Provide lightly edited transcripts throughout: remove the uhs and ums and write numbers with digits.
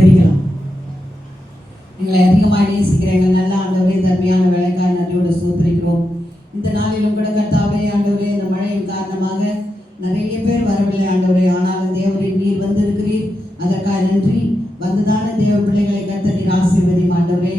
ஜெபிக்கலாம். எங்களை அதிகமாக நேசிக்கிற எங்கள் நல்ல ஆண்டவரே, தன்மையான வேலைக்கார நன்றியோடு ஸ்தோத்திரிக்கிறோம். இந்த நாளிலும் கூட கர்த்தாவே ஆண்டவரே, இந்த மழையின் காரணமாக நிறைய பேர் வரவில்லை ஆண்டவரே. ஆனாலும் தேவரே நீர் வந்திருக்கிறீர், அதற்காக நன்றி. வந்துதான தேவ பிள்ளைகளை கர்த்தர் நீர் ஆசீர்வதியும் ஆண்டவரே.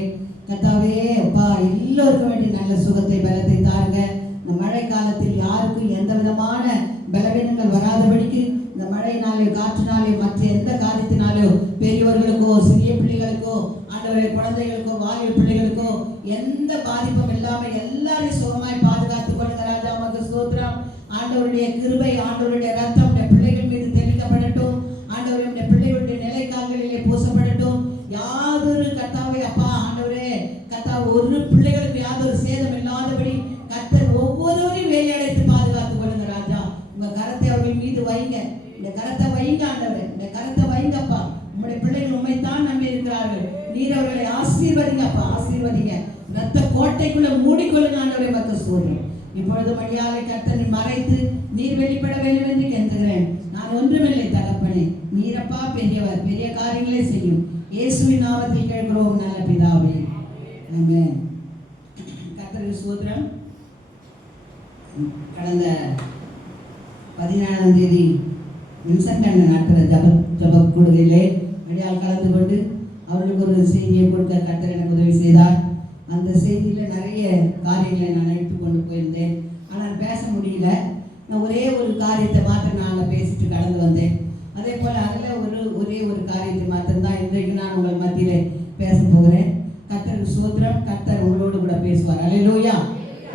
கர்த்தாவே அப்பா, எல்லோருக்கும் வேண்டிய நல்ல சுகத்தை பலத்தை தாருங்க. இந்த மழை காலத்தில் யாருக்கும் எந்த விதமான பலவீனங்கள் வராதபடிக்கு இந்த மழையினாலே காற்றினாலே மற்ற எந்த காரியத்தினாலோ பெரியவர்களுக்கோ சிறிய பிள்ளைகளுக்கோ ஆண்டவரே குழந்தைகளுக்கோ வாலிப பிள்ளைகளுக்கோ எந்த பாதிப்பும் இல்லாமல் எல்லாரையும் சுகமாய் பாதுகாத்துக் கொள்ளுங்க ராஜா. உமக்கு ஸ்தோத்திரம். ஆண்டவருடைய கிருபை, ஆண்டவருடைய ரத்தம் பிள்ளைகள் மீது தெளிக்கப்படட்டும். ஆண்டவருடைய பிள்ளைகளுடைய நிலைக்கால்களிலே பூசப்படட்டும். யாதொரு கர்த்தாவே அப்பா ஆண்டவரே கர்த்தா ஒரு பிள்ளைகளுக்கு யாதொரு சேதம் இல்லாதபடி கர்த்தர் ஒவ்வொருவரையும் வேலையடைத்து பாதுகாத்துக் கொள்ளுங்க ராஜா. உங்க கரத்தை அவர்கள் மீது வைங்க. இந்த கரத்தை வைங்க ஆண்டவரே, இந்த கரத்தை வைங்கப்பா. உங்களுடைய பிள்ளைகள் உண்மைத்தான் நம்பி இருக்கிறார்கள். நீர் அவர்களை ஆசீர்வதிங்கப்பா, ஆசீர்வதிங்க. ரத்த கோட்டைக்குள்ள மூடிக்கொள்ளுங்க ஆண்டவரே. மக்கள் சோதனை இப்பொழுது மடியாலை கர்த்தனை மறைத்து நீர் வெளிப்பட வேண்டும் என்று கெஞ்சுகிறேன். நான் ஒன்றுமில்லை தகப்பனே, நீரப்பா பெரியவர், பெரிய காரியங்களை செய்யும். இயேசுவின் நாமத்தில் கேட்கிறோம் நல்ல பிதாவே, ஆமென். கர்த்தருக்கு ஸ்தோத்திரம். கடந்த 17ஆம் தேதி வின்சென்ட் அண்ணன் நடத்துகிற ஜப கூடுகையிலே அடியால் கலந்து கொண்டு அவர்களுக்கு ஒரு செய்தியை கொடுக்க கர்த்தர் எனக்கு உதவி செய்தார். அந்த செய்தியில் நிறைய காரியங்களை நான் எடுத்து கொண்டு போயிருந்தேன். ஆனால் பேச முடியல. நான் ஒரே ஒரு காரியத்தை மாத்திரம் நான் பேசிட்டு கடந்து வந்தேன். அதே போல் அதில் ஒரே ஒரு காரியத்தை மாத்திரம்தான் இன்றைக்கு நான் உங்கள் மத்தியில் பேச போகிறேன். கர்த்தருக்கு ஸ்தோத்திரம். கர்த்தர் உங்களோடு கூட பேசுவார். அல்லேலூயா.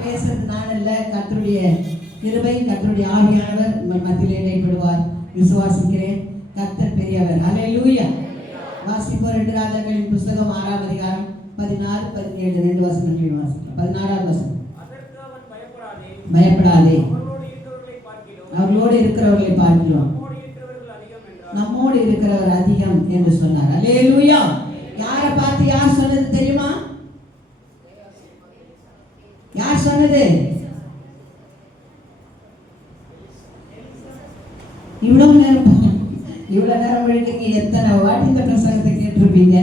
பேசுறது நான் இல்லை, கர்த்தருடைய கிருபை, கர்த்தருடைய ஆவியானவர் உங்கள் மத்தியில் இடைப்படுவார். விசுவாசிக்கிறேன். கர்த்தர் பெரியவர். அல்லேலூயா. வாசிப்போம். 2 ராஜாக்களின் புஸ்தகம் 6ஆம் அதிகாரம் 16, 17 2 வசனங்களில் வாசிக்கலாம். 16ஆம் வசனம். பயப்படாதே, அவர்களோடு இருக்கிறவர்களை பார்க்கிறோம், நம்மோடு இருக்கிறவர் அதிகம் என்று சொன்னார். அல்லேலூயா. யாரை பார்த்து யார் சொன்னது தெரியுமா? யார் சொன்னது? இவ்வளவு நேரம் முழிக்கிறீங்க. எத்தனை வாட்டி இந்த பிரசங்கத்தை கேட்டிருப்பீங்க.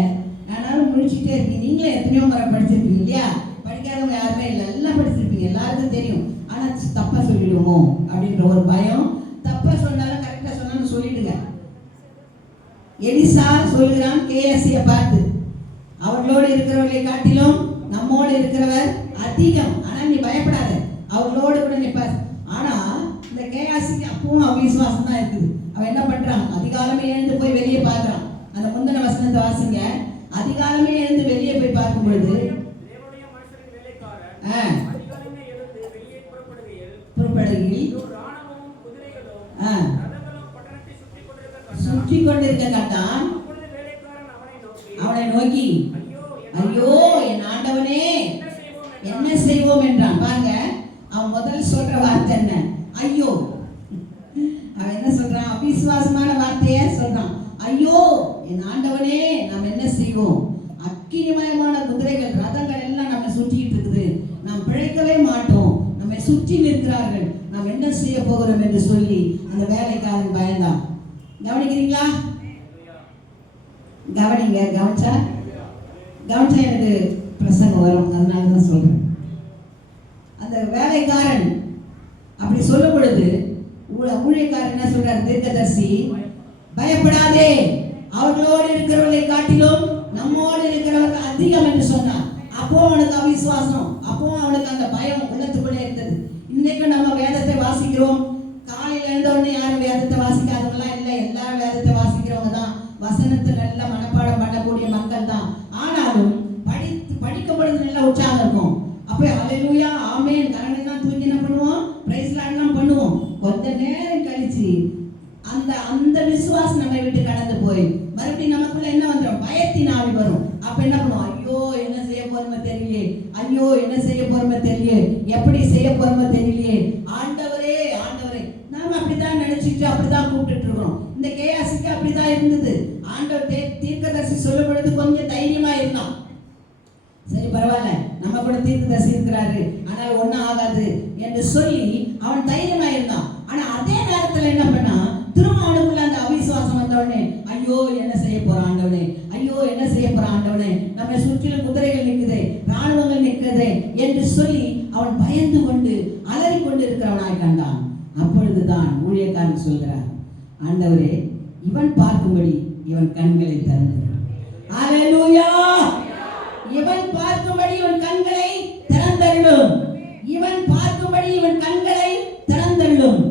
ஆனாலும் முழிச்சுட்டே இருக்கீங்க. நீங்களே எத்தனையோ முறை படிச்சிருப்பீங்க இல்லையா? படிக்காதவங்க யாருமே இல்லை, எல்லாம் படிச்சிருப்பீங்க, எல்லாருக்கும் தெரியும். ஆனால் தப்பா சொல்லிடுவோமோ அப்படின்ற ஒரு பயம். தப்பா சொன்னாலும் கரெக்டாக சொன்னாலும் சொல்லிடுங்க. எலிசா சொல்கிறான் கேயாசியை பார்த்து, அவர்களோடு இருக்கிறவர்களை காட்டிலும் நம்மோடு இருக்கிறவர் அதிகம். ஆனால் நீ பயப்படாத, அவர்களோடு கூட நிற்பார். ஆனா இந்த கேயாசிக்கு அப்பவும் அவிசுவாசம் தான் இருக்குது. அவன் என்ன பண்றான்? அதிகாலமே எழுந்து போய் வெளியே பார்க்கறான். அந்த முந்தின வசனத்தை வாசிங்க. அதிகாலமே எழுந்து வெளியே போய் பார்க்கும் பொழுது சுற்றி கொண்டிருக்க கட்டான். அவனை நோக்கி, ஐயோ என் ஆண்டவனே என்ன செய்வோம் என்றான். பாருங்க, அவன் முதல் சொல்ற வார்த்தை என்ன? ஐயோ. அவன் என்ன சொல்றான்? அவிசுவாசமான வார்த்தைய சொல்றான். ஐயோ என் ஆண்டவனே, நாம் என்ன செய்வோம்? அக்கினிமயமான குதிரைகள் ரதங்கள் எல்லாம் நம்ம சுற்றிட்டு இருக்குது, நாம் பிழைக்கவே மாட்டோம், நம்மை சுற்றி நிற்கிறார்கள், நாம் என்ன செய்ய போகிறோம் என்று சொல்லி அந்த வேலைக்காரன் பயந்தான். கவனிக்கிறீங்களா? கவனிங்க. கவனிச்சா எனக்கு பிரசங்கம் வரும், அதனால தான் சொல்றேன். அந்த வேலைக்காரன் அப்படி சொல்லும் பொழுது ஊழியக்காரன் என்ன சொல்றாரு? தீர்க்கதரிசி, பயப்படாதே, அவர்களோடு இருக்கிறவர்களை காட்டிலும் நம்மோடு இருக்கிறவர்கள் அதிகம் என்று சொன்னார். அப்போ அவனுக்கு அவிசுவாசம், அப்போ அவனுக்கு அந்த பயம் உள்ளத்துக்குள்ளே இருந்தது. இன்னைக்கும் நம்ம வேதத்தை வாசிக்கிறோம். காலையில் எழுந்த உடனே யாரும் வேதத்தை வாசிக்காதவங்களாம் இல்லை, எல்லாரும் வேதத்தை வாசிக்கிறவங்க தான், வசனத்தை நல்லா மனப்பாடம் பண்ணக்கூடிய மக்கள் தான். ஆனாலும் படிக்கும் பொழுது நல்லா உற்சாகம் இருக்கும். அப்போ அல்லேலூயா ஆமென் கரங்களை தான் தூக்கி என்ன பண்ணுவோம்? பிரைஸ் லார்ட்லாம் பண்ணுவோம். கொஞ்ச நேரம் கழிச்சு அந்த விசுவாசம் நம்ம விட்டு கடந்து போய் மறுபடியும் நமக்குள்ள என்ன வந்துடும்? பயத்தின் ஆவி வரும். அப்ப என்ன பண்ணுவோம்? ஐயோ என்ன செய்ய போறோமோ தெரியலையே, ஐயோ என்ன செய்ய போறோமோ தெரியலையே, எப்படி செய்ய போறோமோ தெரியலையே, ஆண்டவரே ஆண்டவரே. நாம அப்படித்தான் நினைச்சிட்டு அப்படித்தான் கூப்பிட்டு இருக்கோம். இந்த கேயாசிக்கு அப்படித்தான் இருந்தது. ஆண்டவர் தீர்க்கதரிசி சொல்லும் பொழுது கொஞ்சம் தைரியமா இருந்தான். சரி பரவாயில்ல, நம்ம கூட தீர்க்கதரிசி இருக்கிறாரு, ஆனால் ஒன்னும் ஆகாது என்று சொல்லி அவன் தைரியமா இருந்தான். ஆனா அதே நேரத்துல என்ன பண்ணா, திரும்ப அவனுக்குள்ள அந்த அவிசுவாசம் வந்த உடனே ஐயோ என்ன செய்ய போறான் ஆண்டவனே, ஐயோ என்ன செய்ய போறான் ஆண்டவனே, நம்மை சுற்றிலும் குதிரைகள் நிற்குதே, ராணுவங்கள் நிற்கிறதே என்று சொல்லி அவன் பயந்து கொண்டு அலறி கொண்டு இருக்கிறவனாய் கண்டான். அப்பொழுதுதான் ஊழியக்காரன் சொல்கிறார், ஆண்டவரே இவன் பார்க்கும்படி இவன் கண்களை திறந்தார். அல்லேலூயா. இவன் பார்க்கும்படி இவன் கண்களை திறந்தருளும். இவன் பார்க்கும்படி இவன் கண்களை திறந்தருளும்.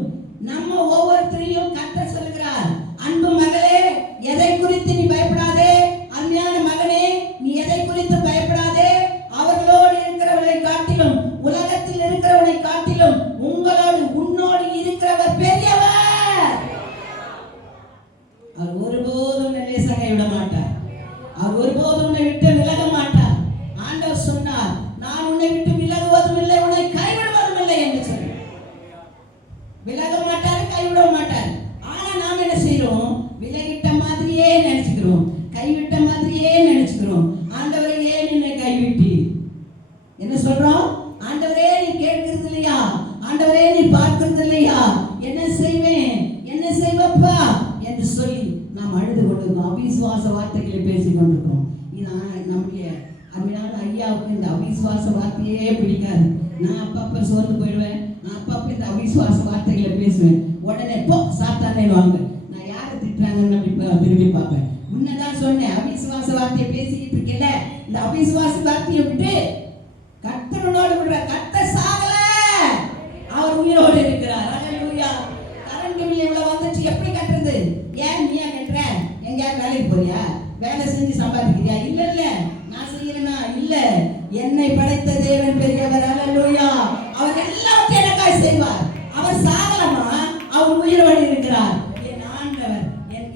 நம்ம ஒவ்வொருத்தரையும் கர்த்தர் சொல்கிறார், அன்பு மகளே எதை குறித்து நீ பயப்படாதே, அருமையான மகனே நீ எதை குறித்து பயப்படாதே. அவர்களோடு இருக்கிறவனை காட்டிலும் உலகத்தில் இருக்கிறவனை காட்டிலும் உன்னோடு இருக்கிறவர் பெரியவர். அவர் ஒருபோதும் லேசாக விட மாட்டார். அவர் ஒருபோதும் உன்னை விட்டு விலக மாட்டார். ஆண்டவர் சொன்னார், நான் உன்னை விட்டு விலகுவதும் இல்லை, உன்னை கைவிடுவதும் இல்லை என்று சொன்னார். விலக மாட்டார், கைவிட மாட்டார். ஆனா நாம் என்ன செய்யறோம்? விலகிட்ட மாதிரியே நினைச்சுக்கிறோம், கைவிட்ட மாதிரியே நினைச்சுக்கிறோம். ஆண்டவரே ஏன் என்னை கைவிட்டி? என்ன சொல்றோம்? ஆண்டவரே நீ கேட்கிறது இல்லையா? ஆண்டவரே நீ பார்க்கிறது இல்லையா? என்ன செய்வேன், என்ன செய்வப்பா என்று சொல்லி நாம் அழுது கொண்டிருக்கோம். அவிசுவாச வார்த்தைகளை பேசிக் கொண்டிருக்கோம். இதான் நம்முடைய அருமையான ஐயாவுக்கு இந்த அவிசுவாச வார்த்தையே பிடிக்காது. நான் அப்பப்ப சோர்ந்து போயிடுவேன், நான் அப்பப்ப இந்த அவிசுவாச வார்த்தைகளை பேசுவேன். உடனே போ சாத்தானே வாங்க, நான் யாரை திட்டுறாங்கன்னு அப்படி திரும்பி பார்ப்பேன். முன்னதான் சொன்னேன், அவிசுவாச வார்த்தையை பேசிக்கிட்டு இருக்கல, இந்த அவிசுவாச வார்த்தையை விட்டு கர்த்தரோடு விடுற. கர்த்தர் சாகல, அவர் உயிரோடு இருக்கிறார். அல்லேலூயா. கரண்ட் பில் இவ்வளவு வந்துச்சு, எப்படி கட்டுறது? ஏன் நீயா கட்டுற? எங்கேயாவது வேலைக்கு போறியா? வேலை செஞ்சு சம்பாதிக்கிறியா? இல்ல இல்ல நான் செய்யறேனா? இல்ல, என்னை படைத்த தேவன் பெரியவர். அல்லேலூயா. அவர் எல்லாத்தையும் எனக்காக செய்வார். அவர் சாகலமா, அவர் உயிரோடு இருக்கிறார். என் ஆண்டவர்,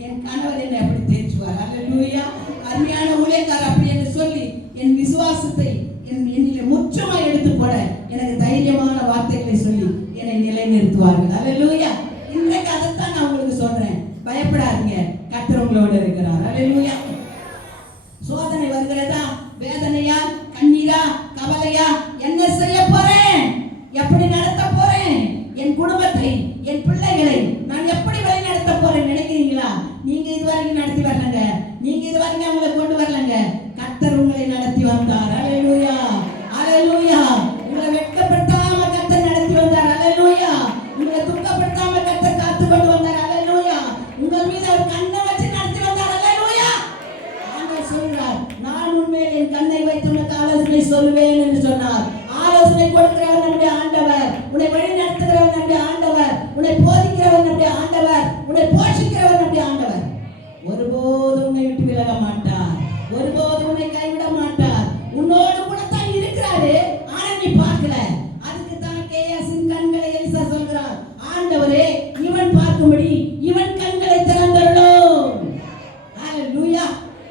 என் கணவர் என்னை அப்படி தேற்றுவார். அல்லேலூயா. அருமையான ஊழியக்காரர் அப்படி என்று சொல்லி என் விசுவாசத்தை என்னிலே முற்றமாய் எடுத்து போட எனக்கு தைரியமான வார்த்தைகளை சொல்லி என்னை நிலைநிறுத்துவார்கள். அல்லேலூயா. இன்றைக்கு அதைத்தான் நான் உங்களுக்கு சொல்றேன், பயப்படாதீங்க, கர்த்தர் உங்களோடு இருக்கிறார். அல்லேலூயா. சோதனை வருகிறதா, வேதனையா, கண்ணீரா, கவலையா, என்ன செய்ய போறேன், எப்படி நடத்த போறேன், என் குடும்பத்தை, என் பிள்ளைகளை நான் எப்படி வழி நடத்த போறேன் நினைக்கிறீங்களா? நீங்க இதுவரைக்கும் நடத்தி வரலங்க, நீங்க இதுவரைக்கும் அவங்களை கொண்டு வரலங்க. கர்த்தர் உங்களை நடத்தி வந்தார். அல்லேலூயா. அல்லேலூயா. உங்களை வெட்கப்படுத்தாம கர்த்தர் நடத்தி வந்தார். அல்லேலூயா. உங்களை துக்கப்படுத்தாம கர்த்தர் காத்து கொண்டு வந்தார். அல்லேலூயா. உங்கள் மீது அவர் கண்ணை வச்சு நடத்தி வந்தார். அல்லேலூயா. ஆண்டவர் சொல்றார், நான் உண்மையில் என் கண்ணை வைத்து உனக்கு ஆலோசனை சொல்வேன் என்று சொன்னார். ஆலோசனை கொடுக்கிறவர் நம்முடைய ஆண்டவர், உன்னை வழி நடத்துகிறவர் நம்முடைய ஆண்டவர், உன்னை போதிக்கிறவர் நம்முடைய ஆண்டவர், உன்னை போஷிக்கிறவர் நம்முடைய ஆண்டவர். ஒருபோதும் உன்னை விட்டு விலக மாட்டார், ஒருபோதும் உன்னை கைவிட மாட்டார். உன்னோடு கூட தான் இருக்கிறாரு, ஆனா நீ பார்க்கல. அதுக்கு தான் கேயாசின் கண்களை எலிசா சொல்கிறார், ஆண்டவரே இவன் பார்க்கும்படி இவன் கண்களை திறந்தருளும். அல்லேலூயா.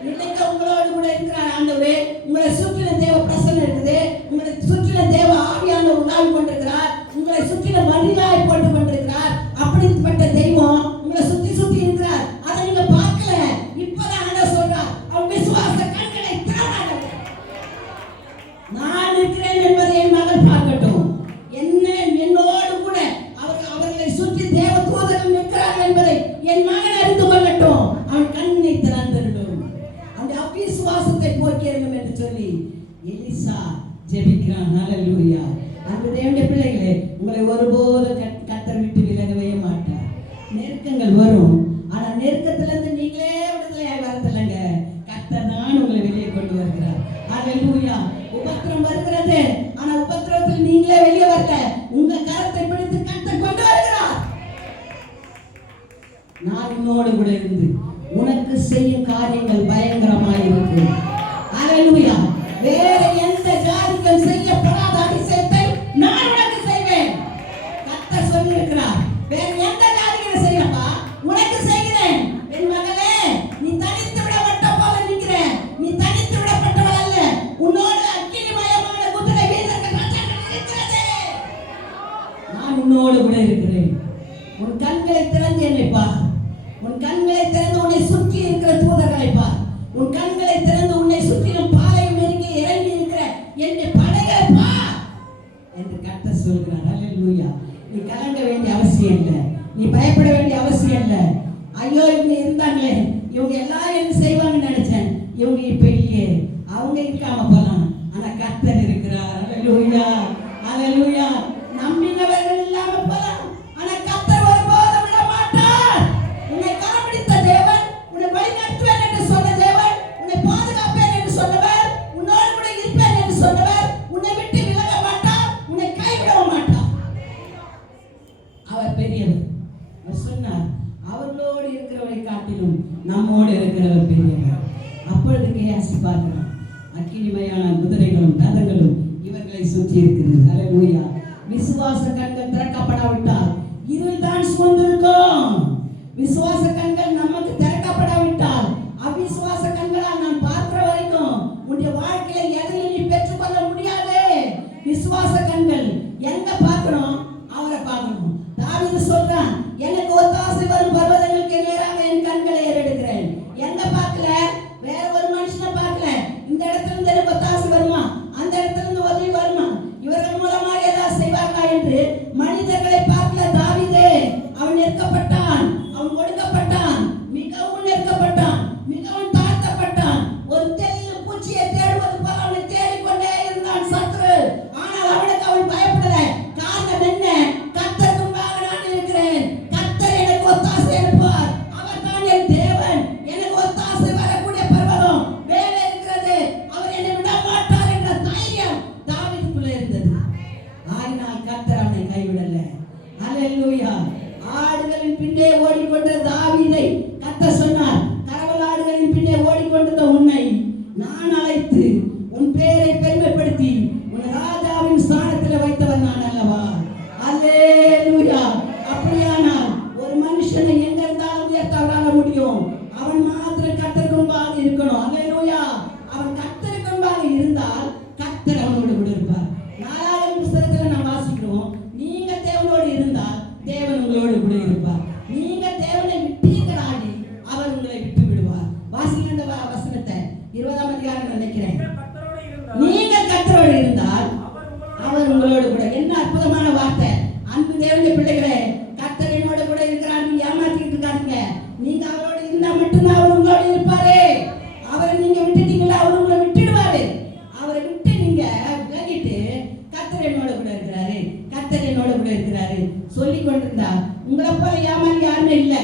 இன்னைக்கு உங்களோடு கூட இருக்கிறார் ஆண்டவரே. உங்களை சுற்றிலும் தேவ பிரசன்னம் இருக்குது, உங்களை சுற்றிலும் தேவ ஆவியானவர் உலாவிக் கொண்டிருக்கிறார், உங்களை சுற்றிலும் மடிலாய் போட்டு கொண்டிருக்கிறார். அப்படிப்பட்ட தெய்வம் உங்களை சுற்றி சுற்றி இருக்கிறார். அதை நீங்க பார்க்கல. இப்பதான் ஆண்டவர் சொல்றார், அவன் விசுவாச கண்களை திறவார்கள். நான் இருக்கிறேன் என்பதை என் மகள் பார்க்கட்டும். என்னோடு கூட அவர்களை சுற்றி தேவ தூதர்கள் நிற்கிறார்கள் என்பதை என் மகன் அறிந்து கொள்ளட்டும். அவன் கண்ணை திறந்திருக்கும், அவனுடைய அவிசுவாசத்தை போக்கியிருக்கும் என்று சொல்லி எலிசா ஜெபிக்கிறான். அல்லேலூயா. அந்த தேவனுடைய பிள்ளைகளே, உங்களை ஒருபோதும் கர்த்தர் விட்டு விலகவே மாட்டார். நெருக்கங்கள் வரும், ஆனா நெருக்கத்திலிருந்து நீங்களே விடுதலையாய் வரதில்லைங்க, கர்த்தர் தான் உங்களை வெளியே கொண்டு வருகிறார். அல்லேலூயா. உபத்திரம் வருகிறது, ஆனா உபத்திரத்தில் நீங்களே வெளியே வரல, உங்க கரத்தை பிடித்து கர்த்தர் கொண்டு வருகிறார். நான் உன்னோடு கூட இருந்து உனக்கு செய்யும் காரியங்கள் பயங்கரமாய் இருக்கும். அல்லேலூயா. வேற எந்த ஜாதிக்கும் செய்யப்படாத அதிசயத்தை நான் உனக்கு செய்வேன். கர்த்தர் சொல்லி இருக்கிறார், வேற எந்த ஜாதிக்கும் செய்யப்பா உனக்கு செய்கிறேன். என் மகளே, நீ தனித்து விடப்பட்ட போல நிற்கிறேன், நீ தனித்து விடப்பட்டவள் அல்ல. உன்னோடு அக்கினிமயமான குதிரை வீரர்கள் இருக்கிறது. நான் உன்னோடு கூட இருக்கிறேன். உன் கண்களை திறந்து என்னை பார், உன் கண்களை திறந்து உன்னை சுற்றி இருக்கிற தூதர்களை பார். ஹalleluya ஹalleluya. நம்பினவர்கள் இல்லாம போலாம், ஆனா கர்த்தர் ஒருபோதும் விட மாட்டார். உன்னை கரம்பிடித்த தேவன், உன்னை வழிநடத்துவேன் என்று சொன்ன தேவன், உன்னை பாதுகாப்பேன் என்று சொன்னவர், உன்னோடு கூட இருப்பேன் என்று சொன்னவர், உன்னை விட்டு விலக மாட்டார், உன்னை கைவிடவும் மாட்டார். அவர் பெரியவர். அவர் சொன்னார், அவர்களோடு இருக்கிறவரை காட்டிலும் நம்மோடு இருக்கிறவர் பெரியவர். அப்பொழுது கேயாசி பார்க்கிறார், அக்கினிமயான குதிரைகளும் ரதங்களும் இவர்களை சுற்றி இருக்கிறது. ஹalleluya. விசுவாச கண்கள் திறக்கப்படாவிட்டால் இருள் தான் சூழ்ந்திருக்கும். விசுவாச கண்கள் நமக்கு திறக்கப்படாவிட்டால் அவிசுவாச கண்களால் நான் பார்க்கிற வரைக்கும் உன்னுடைய வாழ்க்கையில எதையும் நீ பெற்றுக்கொள்ள முடியாது. விசுவாச கண்கள் எங்க பார்க்கணும்? அவரை பார்க்கணும். தாவீது சொல்றான், எனக்கு ஒத்தாசை வரும் பர்வதங்களுக்கு நேராக என் கண்களை ஏறெடுக்கிறேன். எங்க பார்க்கல? வேற ஒரு மனுஷனை பார்க்கல. இந்த இடத்துல இருந்து எனக்கு ஒத்தாசை வருமா, அந்த இடத்துல இருந்து உதவி வருமா, இவர்கள் மூலமாக ஏதாவது செய்வார்களா என்று மனிதர்களை பார்க்கல. தாவீதே அவன் நெருக்கப்பட்டான், அவன் ஒடுக்கப்பட்டான், மிகவும் நெருக்கப்பட்டான், மிகவும் தாழ்த்தப்பட்டான். ஒரு தெல்ல பூச்சியை தேடுவது போல அவனை தேடிக்கொண்டே இருந்தான் சத்துரு. ஆனால் அவனுக்கு அவன் பயப்படல. காரணம் என்ன? கர்த்தருக்கு முன்பாக நான் இருக்கிறேன். கர்த்தர் எனக்கு ஒத்தாசை அனுப்புவார். அவர் தான் என் தேவன். எனக்கு ஒத்தாசை வரக்கூடிய பர்வதம் மேலே இருக்கிறது. அவர் என்னை விட மாட்டார் என்ற தைரியம் தாவீதுக்குள்ளே இருந்தது. ஆயினால் கர்த்தர் அவனை கைவிடல. ஹalleluya. ஆடுகளின் பின்னே ஓடிக்கொண்ட தாவீதை கர்த்தர் சொன்னார், கரவல் ஆடுகளின் பின்னே ஓடிக்கொண்டிருந்த உன்னை நான் அழைத்து உன் பேரை பெருமைப்படுத்தி உன் ராஜாவின் ஸ்தானத்தில் வைத்தவன் நான் அல்லவா. ஹalleluya. அப்படியானால் ஒரு மனுஷனை எங்க இருந்தாலும் உயர்த்தவராக முடியும். அவன் மாத்திரம் கர்த்தருக்கு முன்பாக இருக்கணும். ஹalleluya. அவன் கர்த்தருக்கு முன்பாக இருந்தால் கர்த்தர் அவனோடு கூட இருப்பார். நாலாவது புத்தகத்துல நாம் வாசிக்கிறோம், நீங்க தேவனோடு இருந்தால் தேவன் உங்களோடு கூட இருப்பார். நீங்க தேவனை விட்டீர்களாகி அவர் உங்களை விட்டு விடுவார். வாசிக்கிற அந்த வசனத்தை 20ஆம் அதிகாரம் நினைக்கிறேன். நீங்க கர்த்தரோடு இருந்தால் அவர் உங்களோடு கூட. என்ன அற்புதமான வார்த்தை! அன்பு தேவனுடைய பிள்ளைகளே, கர்த்தர் என்னோட கூட இருக்கிறார். நீங்க ஏமாத்திட்டு இருக்காதீங்க. நீங்க அவரோடு இருந்தா மட்டும்தான் அவர் உங்களோடு இருப்பாரு. அவரை நீங்க விட்டுட்டீங்களா, அவர் உங்களை விட்டுடுவாரு. அவரை விட்டு நீங்க விலகிட்டு கர்த்தர் என்னோட கூட இருக்கிறாரு, கர்த்தர் என்னோட கூட இருக்கிறாரு சொல்லிக் கொண்டிருந்தா உங்களை போல ஏமாறி யாருமே இல்லை.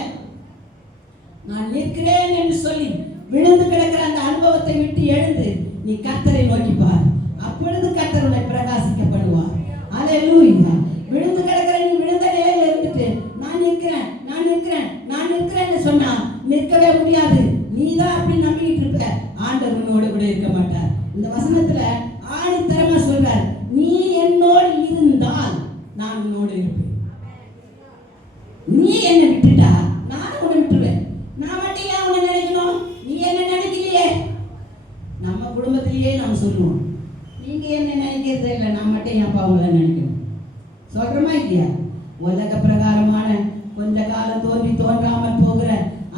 நான் நிற்கிறேன் என்று சொல்லி விழுந்து கிடக்கிற அந்த அனுபவத்தை விட்டு எழுந்து நீ கர்த்தரை நோக்கி பார். அப்பொழுது கர்த்தர் உன்னை பிரகாசிக்கப்படுவார். ஹalleluya. விழுந்து கிடக்கிற நீ விழுந்த நிலையில இருந்துட்டு நான் நிற்கிறேன், நான் நிற்கிறேன், நான் நிற்கிறேன்னு சொன்னா நிற்கவே முடியாது. நீதான் அப்படி நம்பிக்கிட்டு இருப்ப. ஆண்டவர் உன்னோடு கூட இருக்க மாட்டார். இந்த வசனத்துல ஆணித்தரமா சொல்றார், நீ என்னோடு இருந்தால் நான் உன்னோடு இருப்பேன். நீ என்ன விட்டுட்டா நான் உன்னை விட்டுருவேன். நான் மட்டும் ஏன் உன்னை நினைக்கணும்? நீ என்ன நினைக்கலையே. நம்ம குடும்பத்திலேயே நம்ம சொல்லுவோம், நீங்க என்ன நினைக்கிறதே இல்லை, நான் மட்டும் ஏன் அப்பா உங்களை நினைக்கணும் சொல்றோமா இல்லையா? உலக பிரகாரமான கொஞ்ச காலம் தோன்றி தோன்றாமல் போகிற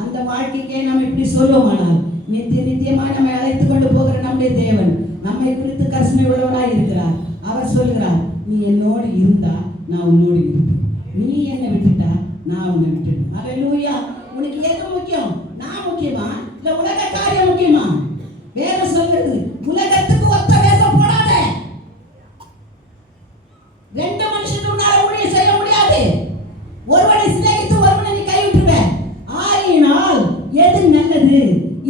அந்த வாழ்க்கைக்கே நம்ம இப்படி சொல்லுவோமானால் நித்தியமா நம்மை அழைத்து கொண்டு போகிற நம்முடைய தேவன் நம்மை குறித்து கருணை உள்ளவராய் இருக்கிறார். அவர் சொல்கிறார், நீ என்னோடு இருந்தா நான் உன்னோடு இருப்பேன். நீ என்னை விட்டுட்டா நான் உன்னை விட்டுட்டேன். ஹalleluya. உனக்கு எது முக்கியம்? நான் முக்கியமா இல்ல உலக காரியம் முக்கியமா? வேதம் சொல்கிறது, உலகத்துக்கு ஒத்த வேஷம் போடாத. ரெண்டு மனுஷனுக்கு உன்னால ஊழியம் செய்ய முடியாது. ஒருவனை சிநேகித்து ஒருவனை நீ கைவிட்டுருவ. ஆயினால் எது நல்லது,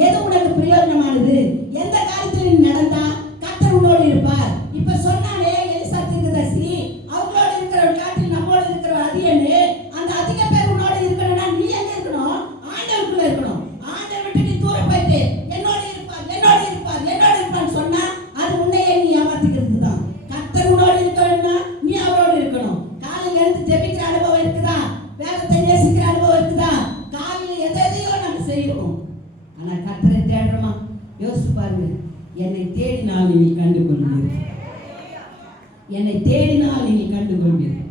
எது உனக்கு பிரயோஜனமானது, எந்த காரியத்தில் நீ நடந்தா கர்த்தர் உன்னோடு இருப்பார். இப்ப சொன்னானே எலிசா தீர்க்கதரிசி, அவங்களோட இருக்கிற காட்டில் நம்மோடு இருக்கிற அதிகன்னு, அந்த அதிக பேர் உன்னோட இருக்கணும்னா நீ எங்க இருக்கணும்? ஆண்டவருக்குள்ள இருக்கணும். ஆண்டவர் விட்டு நீ தூர போயிட்டு என்னோட இருப்பார், என்னோட இருப்பார், என்னோட இருப்பான்னு சொன்னா அது உன்னையே நீ ஏமாத்திக்கிறது தான். கர்த்தர் உன்னோடு இருக்கணும்னா நீ அவரோடு இருக்கணும். காலையில இருந்து ஜெபிக்கிற அனுபவம் இருக்குதா? வேதத்தை நேசிக்கிற அனுபவம் இருக்குதா? காலையில் எதையோ நம்ம செய்யணும். ஆனா கர்த்தரை தேடுறோமா? யோசிச்சு பாருங்க. என்னை தேடினால் நீங்கள் கண்டுகொள்வீர்கள், என்னை தேடினால் நீங்கள் கண்டுகொள்வீர்கள்.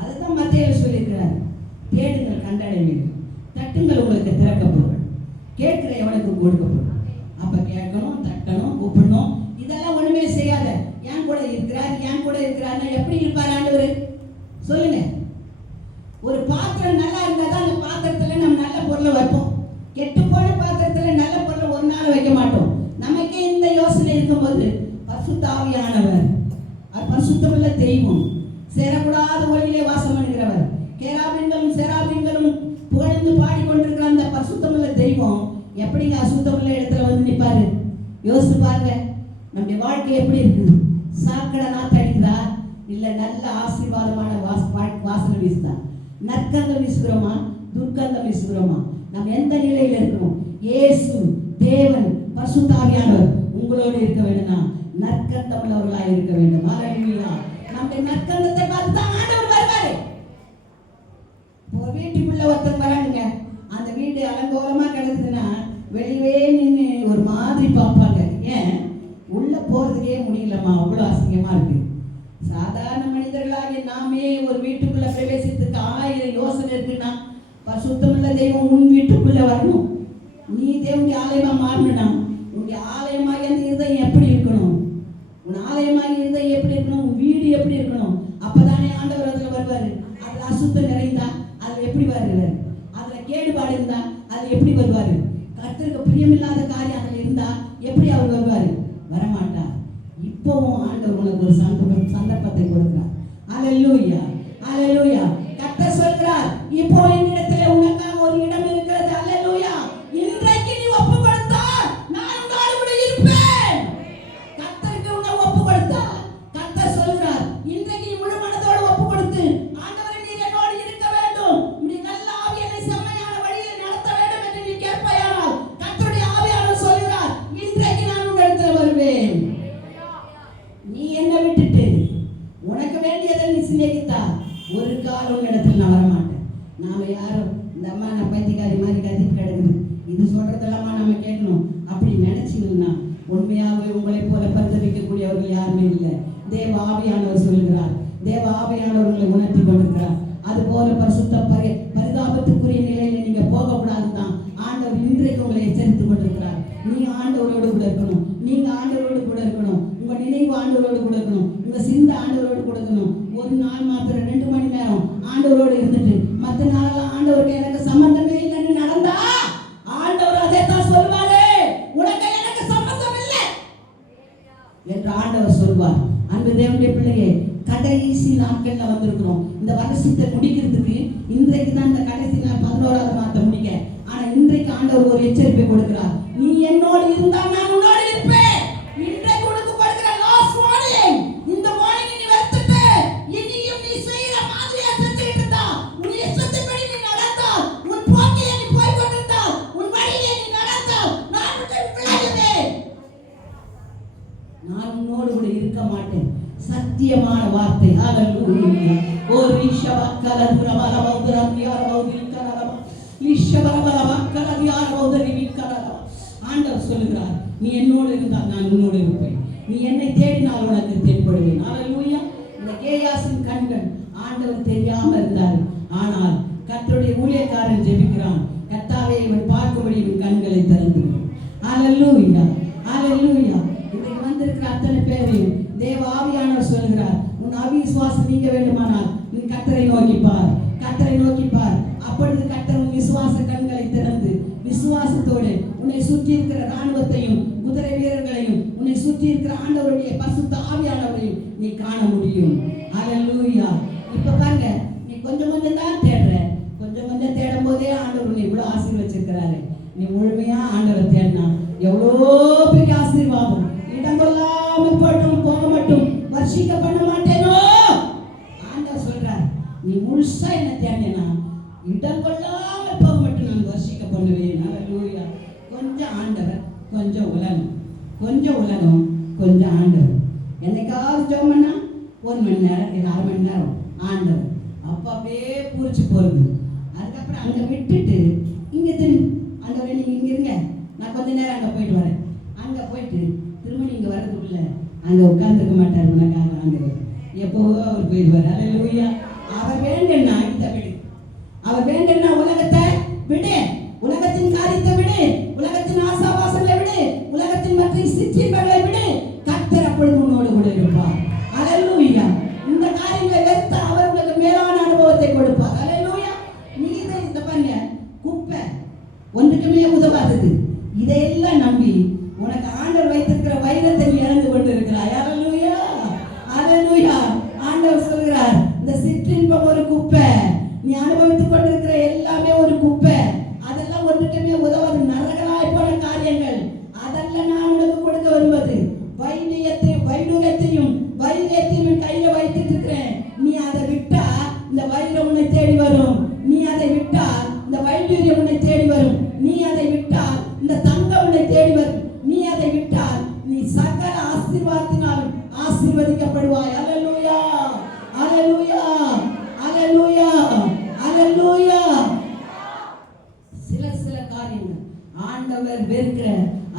அதுதான் மத்தேயு சொல்லியிருக்கிறார், தேடுங்கள் கண்டடைவீர்கள், தட்டுங்கள் உங்களுக்கு திறக்கப்படும், கேட்கிற எவனுக்கு கொடுக்கப்படும். அப்ப கேட்கணும், தட்டணும், கூப்பிடணும். இதெல்லாம் ஒண்ணுமே செய்யாத. என் கூட இருக்கிறார், என் கூட இருக்கிறார், எப்படி இருப்பார் ஆண்டவர் சொல்லுங்க. ஒரு பாத்திரம் நல்லா இருந்தா தான் அந்த பாத்திரத்துல நம்ம நல்ல பொருளை வைப்போம். கெட்டு போன பாத்திரத்துல நல்ல பொருளை ஒரு நாள் வைக்க மாட்டோம். நமக்கே இந்த யோசனை இருக்கும்போது பரிசுத்த ஆவியானவர் பரிசுத்தமுள்ள தெய்வம், சேரக்கூடாத ஒளியிலே வாசம் பண்ணுகிறவர், கேராபீன்களும் சேராபீன்களும் புகழ்ந்து பாடிக்கொண்டிருக்கிற அந்த பரிசுத்தமுள்ள தெய்வம் எப்படிங்க அசுத்தமுள்ள இடத்துல வந்து நிற்பாரு? யோசிச்சு பாருங்க. நம்முடைய வாழ்க்கை எப்படி இருக்குது? சாக்கடை நாத்து அடிக்குதா, இல்ல நல்ல ஆசீர்வாதமான வாசனை வீசுதா? நற்கந்தம் வீசுகிறோமா, துர்க்கந்தம் வீசுகிறோமா? நம்ம எந்த நிலையில இருக்கிறோம்? இயேசு தேவன் பரிசுத்த ஆவியானவர் உங்களோடு இருக்க வேண்டும்னா நற்கந்தம் உள்ளவர்களாக இருக்க வேண்டும். ஹல்லேலூயா. நம்முடைய நற்கந்தத்தை பார்த்து தான் ஆண்டவர் வருவாரு. ஒரு வீட்டுக்குள்ள ஒருத்தர் வரானுங்க, அந்த வீடு அலங்கோலமா கிடக்குதுன்னா வெளியே நின்று ஒரு மாதிரி பார்ப்பாங்க. ஏன்? உள்ள போறதுக்கே முடியலம்மா, அவ்வளவு அசிங்கமா இருக்கு. சாதாரண மனிதர்களாகிய நாமே ஒரு வீட்டுக்குள்ள பிரவேசித்துக்கு 1000 யோசனை இருக்குன்னா பரிசுத்தமுள்ள தெய்வம் உன் வீட்டுக்குள்ள வரணும். நீ தேவனுடைய ஆலயமா மாறணும்னா உன்னுடைய ஆலயமாக அந்த இருதயம் எப்படி இருக்கணும்? உன் ஆலயமாக இருதயம் எப்படி இருக்கணும்? உன் வீடு எப்படி இருக்கணும்? அப்பதானே ஆண்டவர் அதுல வருவாரு. அதுல அசுத்தம் நிறைந்தா அதுல எப்படி வருவாரு? அதுல கேடுபாடு இருந்தா அதுல எப்படி வருவாரு? கர்த்தருக்கு பிரியமில்லாத காரியம் அதுல இருந்தா எப்படி அவர் வருவாரு? வரமாட்டார். இப்பவும் ஆண்டவர் உனக்கு ஒரு சந்தர்ப்பத்தை கொடுக்கிறார். ஹல்லேலூயா, ஹல்லேலூயா. கர்த்தர் சொல்கிறார், இப்போ என்னிடத்திலே உனக்காக ஒரு இடம் இருக்கிறது. ஹல்லேலூயா. இன்றைக்கு நீ ஒப்பு கொடுத்தால் நான் உன்னோடு கூட இருப்பேன். கர்த்தருக்கு உன்னை ஒப்பு கொடுத்தால் கர்த்தர் சொல்கிறார், இன்றைக்கு நீ முழு மனதோடு ஒப்பு கொடுத்து, ஆண்டவரே நீர் என்னோடு இருக்க வேண்டும், நீ நல்ல ஆவி என்னை செம்மையான வழியில் நடத்த வேண்டும் என்று நீ கேட்பாயானால் கர்த்தருடைய ஆவியானவர் சொல்கிறார், இன்றைக்கு நான் உன்னிடத்தில் வருவேன். நீ என்ன விட்டுட்டு உனக்கு வேண்டியதை நீ சிநேகித்தா ஒரு காலம் இடத்துல நான் வரமாட்டேன். நாம யாரும் இந்த அம்மா நான் பைத்தியக்காரி மாதிரி கத்திட்டு கிடக்குது, இது சொல்றதெல்லாமா நம்ம கேட்கணும் அப்படி நினைச்சீங்கன்னா உண்மையாகவே உங்களை போல பரிதவிக்கக்கூடியவர்கள் யாருமே இல்லை. தேவ ஆவியானவர் சொல்கிறார், தேவ ஆவியானவர் உங்களை உணர்த்தி கொண்டிருக்கிறார். அது போல பரிசுத்த பரிதாபத்துக்குரிய நிலையில நீங்க போகக்கூடாதுதான் ஆண்டவர் இன்றைக்கு உங்களை எச்சரித்துக் கொண்டிருக்கிறார். நீ ஆண்டவரோடு கூட இருக்கணும், நீங்க ஆண்டவரோடு கூட இருக்கணும், உங்க நினைவு ஆண்டவரோடு கூட இருக்கணும், உங்க சிந்தை ஆண்டவரோடு கொடுக்கணும். ஒரு நாள் மாத்திரம் 2 மணி நேரம் ஆண்டவரோடு இருந்துட்டு மற்ற நாளெல்லாம் ஆண்டவருக்கு எனக்கு சம்பந்தமே இல்லைன்னு நடந்தா ஆண்டவர் அதை தான் சொல்வாரு, உனக்கு எனக்கு சம்பந்தம் இல்லை என்று ஆண்டவர் சொல்வார். அன்பு தேவனுடைய பிள்ளையே, கடைசி நாட்கள்ல வந்திருக்கிறோம். இந்த வருஷத்தை முடிக்கிறதுக்கு இன்றைக்கு தான் இந்த கடைசி நாள் 11வது மாதத்தை முடிக்க. ஆனா இன்றைக்கு ஆண்டவர் ஒரு எச்சரிப்பை கொடுக்கிறார், நீ என்னோடு இருந்தா நான் உன்னோடு இருப்பேன். இன்றைக்கு உனக்கு கொடுக்கிற லாஸ்ட் வார்னிங். இந்த வார்னிங் நீ வெறுத்துட்டு இனியும் நீ செய்யற மாதிரியா செஞ்சுட்டு இருந்தா, உன் இஷ்டத்தின்படி நீ நடந்தா, உன் போக்கிலே நீ போய் கொண்டிருந்தா, உன் வழியிலே நீ நடந்தா, நான் உன்னை விலகுவேன், நான் உன்னோடு கூட இருக்க மாட்டேன். சத்தியமான வார்த்தை. ஹல்லேலூயா. ஓ ரிஷவக்கல துரமலவௌதரமியாரவௌதிகரவ லிஷவரமலவக்கலதியாரவௌதரிவிக்கரவ. ஆண்டவர் சொல்கிறார், நீ என்னோடு இருந்தால் நான் உன்னோடு இருப்பேன், நீ என்னை தேடினால் உனக்கு தென்படுவேன். ஹல்லேலூயா. இந்த கேயாசின் கண்கள் ஆண்டவர் தெரியாம இருந்தார். ஆனால் கர்த்தருடைய ஊழியக்காரன் ஜெபிக்கிறான், கர்த்தாவே இவன் பார்க்கும்படி இவன் கண்களை திறந்து. ஹல்லேலூயா, ஹல்லேலூயா. இன்றைக்கு வந்திருக்கிற அத்தனை பேரையும் தேவ ஆவியானவர் சொல்கிறார், உன் அவிசுவாசம் நீங்க வேண்டுமானால் நீ கர்த்தரை நோக்கிப்பார், கர்த்தரை நோக்கிப்பார். அப்பொழுது கர்த்தர் உன் விசுவாச கண்களை திறந்து விசுவாசத்தோடு உன்னை சுற்றி இருக்கிற ராணுவத்தையும் குதிரை வீரர்களையும் உன்னை சுற்றி இருக்கிற ஆண்டவருடைய பரிசுத்த ஆவியானவரையும் நீ காண முடியும். ஹல்லேலூயா. இப்ப பாருங்க, நீ கொஞ்சம் கொஞ்சம் தான் தேடுற, கொஞ்சம் கொஞ்சம் தேடும் போதே ஆண்டவர் உன்னை இவ்வளவு ஆசீர்வச்சிருக்கிறாரு. நீ முழுமையா ஆண்டவரை தேடினா எவ்வளோ பெரிய ஆசீர்வாதம். இடம் கொள்ளாமல் போக மட்டும் வர்ஷிக்க பண்ண மாட்டேனோ ஆண்டவர் சொல்றார். நீ முழுசா என்ன தேடினா இடம் கொள்ளாமல் போக மட்டும் நான் வர்ஷிக்க பண்ணுவேன். ஹல்லேலூயா. கொஞ்சம் ஆண்டவர், கொஞ்சம் உலகம், கொஞ்சம் உலகம், கொஞ்சம் ஆண்டவர். என்னைக்காவது ஜெபம் பண்ணா 1 மணி நேரம், 1/2 மணி நேரம் ஆண்டவர். அப்பவே பூரிச்சு போறது. அதுக்கப்புறம் அங்க விட்டுட்டு இங்க திரும்பி, ஆண்டவரே நீங்க இங்க இருங்க, நான் கொஞ்ச நேரம் அங்க போயிட்டு வரேன். அங்க போயிட்டு திரும்ப நீங்க வர்றதுக்குள்ள அங்க உட்கார்ந்துக்க மாட்டார் உனக்காக ஆண்டவர். எப்போவோ அவர் போயிடுவார். ஹல்லேலூயா. அவர் வேண்டும்னா இதை விடு, அவர் வேண்டும்னா உலகத்தை விடு, உலகத்தின் காரியத்தை விடு, உலகத்தின் ஆசாபாசங்களை விடு, உலகத்தின் மற்ற சிற்றின்பங்களை விடு. கர்த்தர் அப்பொழுது உன்னோடு கூட இருப்பார். ஹல்லேலூயா. இந்த காரியங்களை வெறுத்த அவர் உங்களுக்கு மேலான அனுபவத்தை கொடுப்பார். ஹல்லேலூயா. நீ இதை பாருங்க, குப்பை ஒன்றுக்குமே உதவாதது, இதையெல்லாம் நம்பி உனக்கு ஆண்டவர் வைத்திருக்கிற வைரத்தை நீ இழந்து கொண்டு இருக்கிறாய். ஹல்லேலூயா, ஹல்லேலூயா.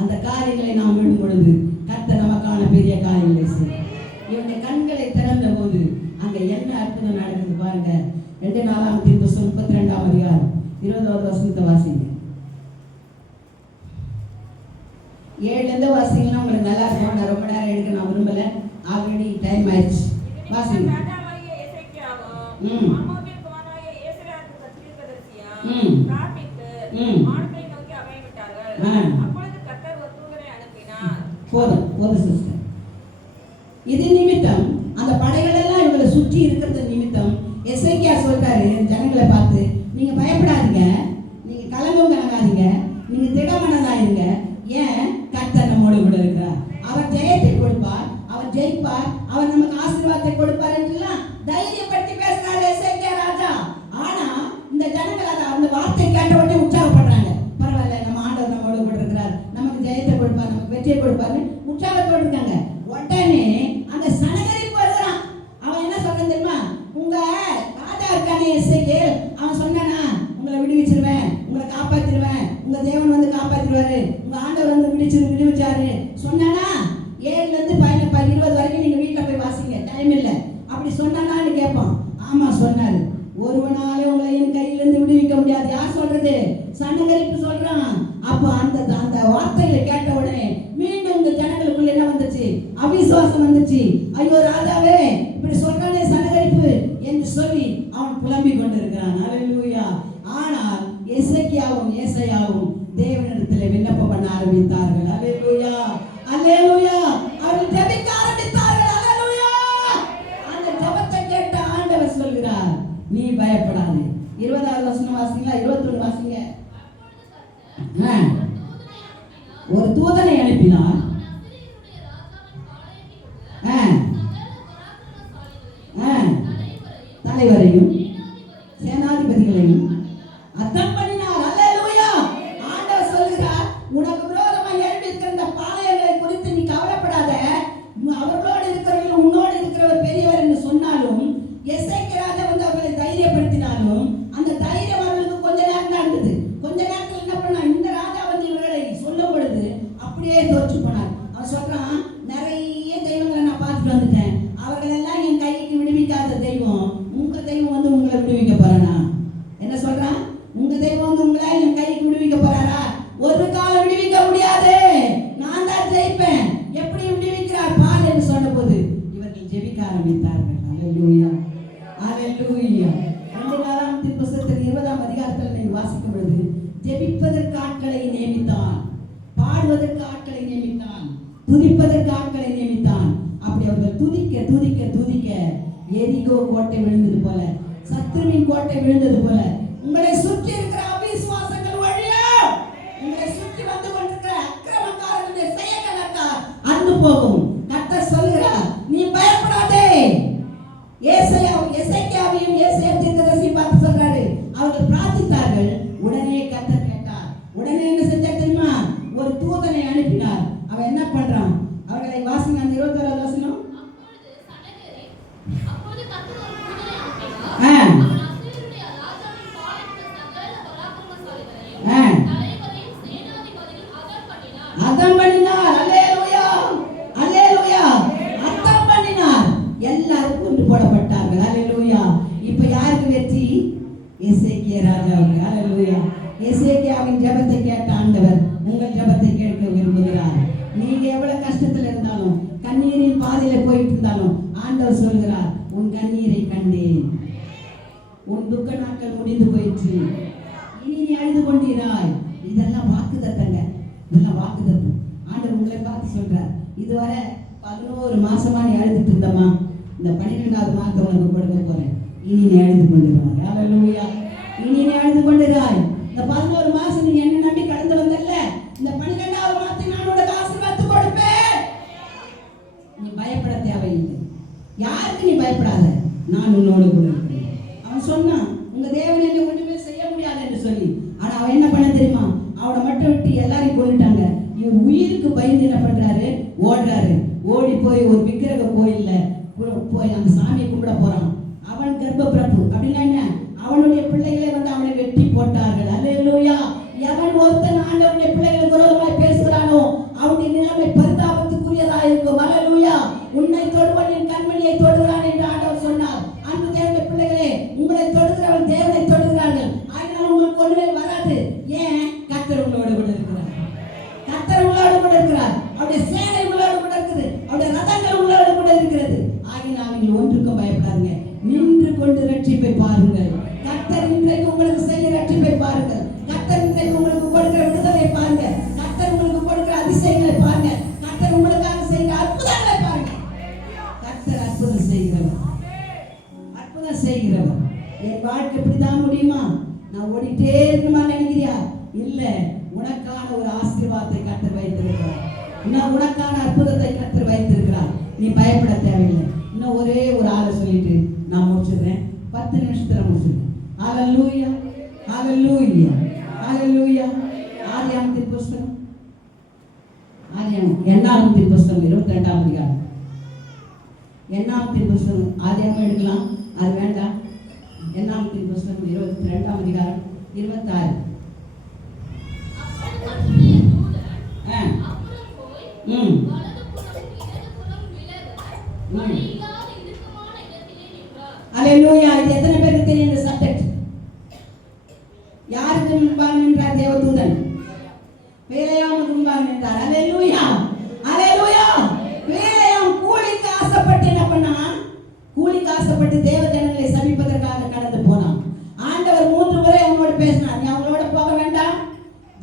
அந்த காரியங்களை நாம் விடும் பொழுது கர்த்தர் நமக்கான பெரிய காரியங்களை செய்யும். இவனுடைய கண்களை திறந்த போது அங்க என்ன அற்புதம் நடக்குது பாருங்க. 2 நாளாகமத்தின் புத்தகம் 32ஆம் அதிகாரம் 20வது வசனத்தை வாசிங்க. 7 வாசிங்கன்னா உங்களுக்கு நல்லா இருக்கும். நான் ரொம்ப நேரம் எடுக்க நான் விரும்பல, ஆல்ரெடி டைம் ஆயிடுச்சு. வாசிங்க. போதும் சிஸ்டர். இது நிமித்தம் அந்த படைகள் எல்லாம் இவங்களை சுற்றி இருக்கிறது நிமித்தம் எசேக்கியா சொல்றாரு ஜனங்களை பார்த்து, நீங்க பயப்படாதீங்க, நீங்க கலங்காதீங்க, நீங்க திடமனதாயிருங்க. ஏன்? கர்த்தர் நம்மோடு கூட இருக்கிறார். அவர் ஜெயத்தை கொடுப்பார், அவர் ஜெயிப்பார், அவர் நமக்கு ஆசீர்வாதத்தை கொடுப்பார் என்றெல்லாம் தைரியப்படுத்தி பேசுறாரு எசேக்கியா ராஜா. ஆனா இந்த ஜனங்கள் அந்த வார்த்தை கேட்ட உடனே உற்சாகப்படுறாங்க. பரவாயில்ல, நம்ம ஆண்டவர் நம்மோடு கூட இருக்கிறார், நமக்கு ஜெயத்தை கொடுப்பார், நமக்கு வெற்றியை கொடுப்பார்னு உற்சாகத்தோடு இருக்காங்க. உடனே அந்த சனகரிப்பு வருகிறான். அவன் என்ன சொல்றான் தெரியுமா? உங்க ராஜா இருக்கானே எசேக்கியேல், அவன் சொன்னானா உங்களை விடுவிச்சிருவேன், உங்களை காப்பாத்திடுவேன், உங்க தேவன் வந்து காப்பாத்திடுவாரு, உங்க ஆண்டவர் வந்து விடுவிச்சாரு சொன்னானா? 7ல இருந்து 20 வரைக்கும் நீங்க வீட்டுல போய் வாசிங்க, டைம் இல்லை. அப்படி சொன்னானான்னு கேட்பான். ஆமா சொன்னாரு. ஒருவனாலே உங்களை என் கையிலிருந்து விடுவிக்க முடியாது. யார் சொல்றது? சனகரிப்பு சொல்றான். அப்ப அந்த வார்த்தைகளை கேட்ட உடனே மீண்டும் இந்த ஜனங்களுக்குள்ள என்ன வந்துச்சு? அவிசுவாசம் வந்துச்சு. ஐயோ ராஜாவே, இப்படி சொல்றானே சனகரிப்பு என்று சொல்லி அவன் புலம்பிக் கொண்டிருக்கிறான். அல்லேலூயா. ஆனால் எசேக்கியாவும் ஏசாயாவும் தேவனிடத்தில் விண்ணப்பம் பண்ண ஆரம்பித்தார்கள். அல்லேலூயா, அல்லேலூயா. அவர்கள் ஜெபிக்க ஆரம்பித்தார்கள். அல்லேலூயா. அந்த ஜெபத்தை கேட்ட ஆண்டவர் சொல்கிறார், நீ பயப்படாதே. 20வது வசனம் வாசிங்களா? 21 வாசிங்க. ஒரு தூதனை அனுப்பினார். தலைவரையும் சேனாதிபதிகளையும் அத்தம் பண்ணினார். அல்லேலூயா. ஆண்டவர் சொல்கிறார், உனக்கு விரோதமாக எழுப்பி இருக்கிற இந்த பாளையங்களை குறித்து நீ கவலைப்படாத. அவர்களோடு இருக்கிறவர்கள் உன்னோடு இருக்கிறவர் பெரியவர் என்று சொன்னாலும், எசேக்கியா ராஜா வந்து அவர்களை தைரியப்படுத்தினாலும் அந்த தைரியம் அவர்களுக்கு கொஞ்ச நேரம் தான் இருந்தது. கொஞ்ச நேரத்தில் என்ன பண்ணா? இந்த ராஜா வந்து இவர்களை சொல்லும் பொழுது அப்படியே தோற்று போனார். அவன் சொல்றான், நிறைய தெய்வங்களை நான் பார்த்துட்டு வந்துட்டேன், அவர்கள் எல்லாம் என் கைக்கு விடுவிக்காத தெய்வம், உங்க தெய்வம் வந்து உங்களை விடுவிக்க போறானா? என்ன சொல்றான்? உங்க தெய்வம் வந்து உங்களை என் கைக்கு விடுவிக்க போறாரா? ஒரு காலம் விடுவிக்க முடியாது, நான் தான் ஜெயிப்பேன். எப்படி விடுவிக்கிறார் பார் என்று சொன்ன போது இவர்கள் ஜெபிக்க ஆரம்பித்தார்கள். அல்லேலூயா, அல்லேலூயா. 2 நாளாகமத்தின் புத்தகத்தில் 20ஆம் அதிகாரத்தில் நீங்கள் வாசிக்கும் பொழுது ஜெபிப்பதற்கு ஆட்களை நியமித்தான், பாடுவதற்கு ஆட்களை நியமித்தான், துதிப்பதற்கு ஆட்களை நியமித்தான். அப்படி அவர்கள் துதிக்க துதிக்க துதிக்க எரிகோ கோட்டை விழுந்தது போல, சத்துருவின் கோட்டை விழுந்தது போல உங்களை சுற்றி இருக்கிற அவிசுவாசங்கள் வழியா, உங்களை சுற்றி வந்து கொண்டிருக்கிற அக்கிரமக்காரர்களுடைய செயல்கள் அந்து போகும். கர்த்தர் சொல்கிறார், நீ பயப்படாதே. எசேக்கியாவையும் ஏசாயா தீர்க்கதரிசி பார்த்து சொல்றாரு, அவர்கள் பிரார்த்தித்தார்கள். உடனே கர்த்தர் கேட்டார். உடனே என்ன செஞ்சார் தெரியுமா? ஒரு தூதனை அனுப்பினார். அவன் என்ன பண்றான்? அவர்களை வாசிங்க. அந்த 21வது வசனம். அத்தம் பண்ணினார். அல்லேலூயா, அல்லேலூயா. அத்தம் பண்ணினார். எல்லாரும் கொண்டு போடப்பட்டார்கள். அல்லேலூயா. இப்ப யாருக்கு வெற்றி? எசேக்கியா ராஜாவுக்கு. அல்லேலூயா. எசேக்கியாவின் ஜெபத்தை கேட்ட ஆண்டவர் உங்கள் ஜெபத்தை கேட்க விரும்புகிறார். நீங்க எவ்வளவு கஷ்டத்துல இருந்தாலும், கண்ணீரின் பாதையில போயிட்டு இருந்தாலும் ஆண்டவர் சொல்கிறார், உன் கண்ணீரை கண்டேன், உன் துக்க நாட்கள் முடிந்து போயிற்று, இனி நீ அழுது கொண்டீராய். இதெல்லாம் வாக்குத்தத்தங்க, இதெல்லாம் வாக்குத்தத்தம். ஆண்டவர் உங்களை பார்த்து சொல்றார், இதுவரை 11 மாசமா நீ அழுதுட்டு இருந்தமா, இந்த 12வது மாதத்தை உனக்கு கொடுக்க போறேன், இனி நீ அழுது கொண்டிருவாய். அல்லேலூயா. இனி நீ அழுது கொண்டிராய். இந்த 11 மாசம் நீ என்ன நம்பி கடந்து வந்தல்ல, இந்த 12வது மாதத்தை நான் உனக்கு ஆசீர்வாதத்தை கொடுப்பேன். நீ பயப்பட தேவையில்லை. யாருக்கு நீ பயப்படாத, நான் உன்னோடு கூட இருக்கிறேன். அவன் சொன்னான், உங்க தேவன் என்ன ஒண்ணுமே செய்ய முடியாது என்று சொல்லி. ஆனா அவன் என்ன பண்ண தெரியுமா? அவனை மட்டும் விட்டு எல்லாரையும் கொண்டுட்டாங்க. இவர் உயிருக்கு பயந்து என்ன பண்றாரு? ஓடுறாரு. ஓடி போய் ஒரு விக்கிரக கோயில்ல போய் அந்த சாமியை கும்பிட போறான். அவன் கர்ப்ப பிரபு. அப்படின்னா என்ன? அவனுடைய பிள்ளைகளை வந்து அவனை வெட்டி போட்டார்கள். அல்லேலூயா. எவன் ஒருத்தன் ஆண்டவனுடைய பிள்ளைகளுக்கு விரோதமாய் பேசுகிறான் அவருடைய சேனை உங்களோடு கூட இருக்குது, அவருடைய ரதங்கள் உங்களோடு கூட இருக்கிறது. ஆகினால் நீங்கள் ஒன்றுக்கும் பயப்படாதீங்க, நின்று கொண்டு ரட்சிப்பை பாருங்கள். கர்த்தர் இன்றைக்கு உங்களுக்கு செய்ய ரட்சிப்பை பாருங்கள். கர்த்தர் இன்றைக்கு உங்களுக்கு கொடுக்கிற விடுதலை பாருங்க. கர்த்தர் உங்களுக்கு கொடுக்கிற அதிசயங்களை பாருங்க. கர்த்தர் உங்களுக்காக செய்கிற அற்புதங்களை பாருங்க. கர்த்தர் அற்புதம் செய்கிறவர், அற்புதம் செய்கிறவர். என் வாழ்க்கை இப்படிதான் முடியுமா, நான் ஓடிட்டே இருக்குமா நினைக்கிறியா? இல்ல, உனக்கான ஒரு ஆசீர்வாதத்தை கர்த்தர் வைத்திருக்கிறார். இன்னும் உனக்கான அற்புதத்தை கர்த்தர் வைத்திருக்கிறார். நீ பயப்பட தேவையில்லை. இன்னும் ஒரே ஒரு ஆளை சொல்லிட்டு நான் முடிச்சிடுறேன். 10 நிமிஷத்துல முடிச்சிடுறேன். ஹல்லேலூயா, ஹல்லேலூயா, ஹல்லேலூயா. ஆதியாகமத்தின் புஸ்தகம், எண்ணாகமத்தின் புஸ்தகம் 22ஆம் அதிகாரம். எண்ணாகமத்தின் புஸ்தகம் ஆதியாகமம் எடுக்கலாம், அது வேண்டாம். எண்ணாகமத்தின் புஸ்தகம் 22ஆம் அதிகாரம் 26. ஹல்லேலூயா. இது எத்தனை பேருக்கு தெரியும் இந்த சப்ஜெக்ட்? யாருக்கு முன்பாக நின்றார் தேவதூதன்? பேலேயாமுக்கு முன்பாக நின்றார். ஹல்லேலூயா, ஹல்லேலூயா. பேலேயாம் கூலிக்கு ஆசைப்பட்டு என்ன பண்ணான்? கூலிக்கு ஆசைப்பட்டு தேவ ஜனங்களை சபிப்பதற்காக கடந்து போனான். ஆண்டவர் 3 முறை அவனோடு பேசினார். நீ அவங்களோட போக வேண்டாம்,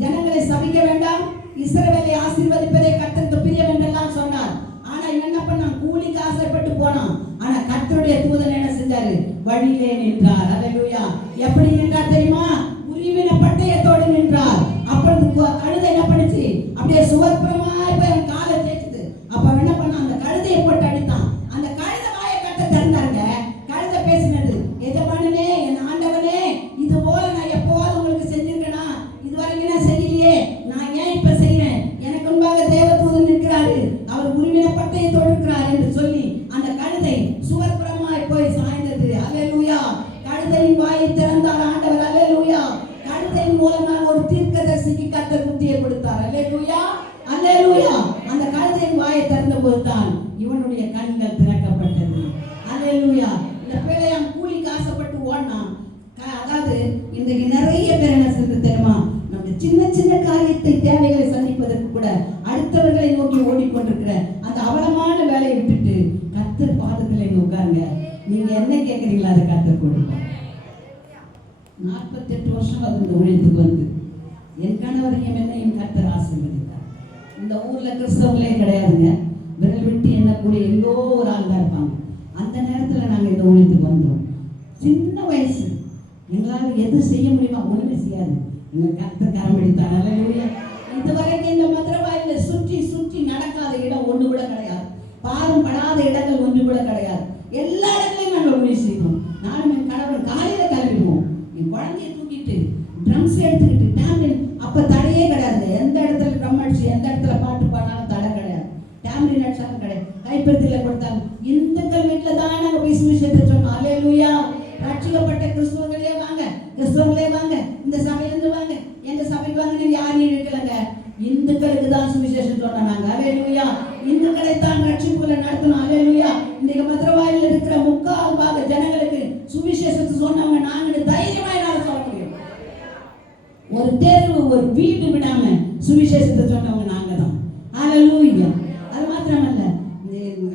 ஜனங்களை சபிக்க வேண்டாம், இஸ்ரவேலை ஆசீர்வதிப்பதே கர்த்தருக்கு பிரியம் என்றெல்லாம் சொன்னார். ஆனா என்ன பண்ணான்? கூலிக்கு ஆசைப்பட்டு போனான். ஆனா கர்த்தருடைய தூதன் என்ன செஞ்சாரு? வழியிலே நின்றார். ஹல்லேலூயா. எப்படி நின்றார் தெரியுமா? உரிவின பட்டயத்தோடு நின்றார். அப்பொழுது கழுதை என்ன பண்ணுச்சு? அப்படியே சுவர்புறமாய் போய் அவன் காலை தேய்ச்சது. அப்ப என்ன பண்ணான்? அந்த கழுதையை போட்டு அடித்தான். அந்த கழுதை வாயை கட்ட திறந்தாங்க. கழுதை பேசினது, எஜமானனே, என் ஆண்டவனே, இது போல நான் எப்போவாது உங்களுக்கு செஞ்சிருக்கேனா? இதுவரைக்கும் நான் செய்யலையே, நான் ஏன் இப்ப செய்யறேன்? எனக்கு முன்பாக தேவதூதன் நிற்கிறாரு, அவர் உரிவின பட்டயத்தோடு இருக்கிறார் என்று சொல்லி அந்த கழுதை சுவர்புறமாய் போய் சாய்ந்தது. ஹல்லேலூயா. கழுதையின் வாயை திறந்தார் ஆண்டவர். ஹல்லேலூயா. கழுதையின் மூலமாக ஒரு தீர்க்கதரிசிக்கு கர்த்தர் புத்தியை கொடுத்தார். ஹல்லேலூயா, ஹல்லேலூயா. அந்த கழுதையின் வாயை திறந்த போதுதான் இவனுடைய கண்கள் திறக்கப்பட்டது. ஹல்லேலூயா. இந்த பேலேயாம் கூலிக்கு ஆசைப்பட்டு ஓடினான். அதாவது இன்றைக்கு நிறைய பேர் என்ன செய்து தெரியுமா? நம்ம சின்ன சின்ன காரியத்தை, தேவைகளை சந்திப்பதற்கு கூட அடுத்தவர்களை நோக்கி ஓடிக்கொண்டிருக்கிற அந்த அவலமான வேலையை விட்டுட்டு கர்த்தர் பாதத்திலே உட்காருங்க. நீங்க என்ன கேட்கறீங்களா அதை கர்த்தர் கொடுப்பார். 48 வருஷம் அது இந்த ஊழியத்துக்கு வந்து என் கணவரையும் என்னையும் கர்த்தர் ஆசீர்வதித்தார். இந்த ஊர்ல கிறிஸ்தவங்களே கிடையாதுங்க, விரல் விட்டு எண்ணக்கூடிய எங்கோ ஒரு ஆள் தான் இருப்பாங்க. அந்த நேரத்துல நாங்க இந்த ஊழியத்துக்கு வந்தோம். சின்ன வயசு, எங்களால் எது செய்ய முடியுமா? ஒண்ணுமே செய்யாது. எங்க கர்த்தர் கரம் பிடித்தார். ஹல்லேலூயா. இதுவரைக்கும் இந்த மதுரவாயில சுற்றி சுற்றி நடக்காத இடம் ஒண்ணு கூட கிடையாது. பாதம் படாத இடங்கள் ஒன்று கூட கிடையாது. எல்லா இடங்களையும் நாங்கள் ஊழியம் செய்வோம். நானும் என் கணவன் காலையில கிளம்பிடுவோம். என் குழந்தைய தூக்கிட்டு ட்ரம்ஸ் எடுத்துக்கிட்டு டேம்லின், அப்ப தடையே கிடையாது. எந்த இடத்துல ட்ரம் அடிச்சு எந்த இடத்துல பாட்டு பாடினாலும் தடை கிடையாது. டேம்லின் அடிச்சாலும் கிடையாது. கைப்பற்றில கொடுத்தாங்க. இந்துக்கள் வீட்டில் தான் நாங்கள் போய் சுவிசேஷத்தை சொன்னோம். ஹல்லேலூயா. ரட்சிக்கப்பட்ட கிறிஸ்துவங்களே வாங்க, கிறிஸ்துவங்களே வாங்க, இந்த சபையிலிருந்து வாங்க, எங்க சபைக்கு வாங்க, யாரையும் இழுக்கலங்க. இந்துக்களுக்கு தான் சுவிசேஷம் சொன்னோம் நாங்க. ஹல்லேலூயா. இந்துக்களை தான் ரட்சிப்புகளை நடத்தணும். ஹல்லேலூயா. இன்னைக்கு மதுரவாயில் இருக்கிற 3/4 பாக ஜனங்களுக்கு சுவிசேஷத்தை சொன்னவங்க நாங்க தைரியமா என்னால சொல்ல முடியும். ஒரு தேர்வு, ஒரு வீடு விடாம சுவிசேஷத்தை சொன்னவங்க நாங்க தான். ஹல்லேலூயா. அது மாத்திரமல்ல,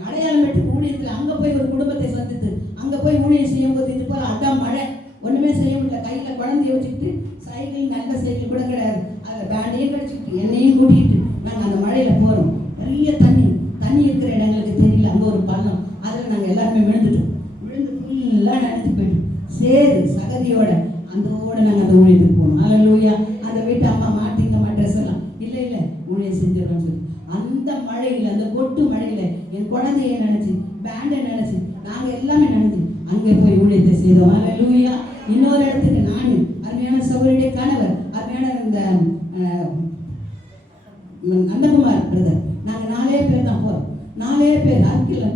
அடையாளம் பெற்று ஊழியத்தில் அங்க போய் ஒரு குடும்பத்தை சந்தித்து அங்க போய் ஊழியம் செய்யும் போது இது போல அதான் மழை, ஒண்ணுமே செய்ய முடியல. கையில குழந்தைய வச்சுக்கிட்டு, சைக்கிள் நல்ல சைக்கிள் கூட கிடையாது, அதுல பேண்டையும் கடிச்சுக்கிட்டு என்னையும் கூட்டிகிட்டு நாங்க அந்த மழையில போறோம். நிறைய தண்ணி இருக்கிற இடங்களுக்கு தெரியல, அங்க ஒரு பள்ளம், அதுல நாங்க எல்லாருமே விழுந்து ஃபுல்லா நினைச்சு போயிட்டோம். சேரு சகதியோட அந்தோட நாங்க அந்த ஊழியத்துக்கு போனோம். ஹல்லேலூயா. அந்த வீட்டு அம்மா மாட்டிங்கம்மா ட்ரெஸ் எல்லாம் இல்ல ஊழியம் செஞ்சிடறோம்னு சொல்லி அந்த மழையில, அந்த கொட்டு மழையில என் குழந்தைய நினைச்சு, பேண்டை நினைச்சு, நாங்க எல்லாமே நினைச்சு அங்கே போய் ஊழியத்தை செய்தோம். ஹல்லேலூயா. இன்னொரு இடத்துக்கு நான், அருமையான சகோதரியுடைய கணவர், அருமையான இந்த நந்தகுமார் பிரதர், நாங்க 4 பேர் தான் போறோம். 4 பேர் அர்க்கில்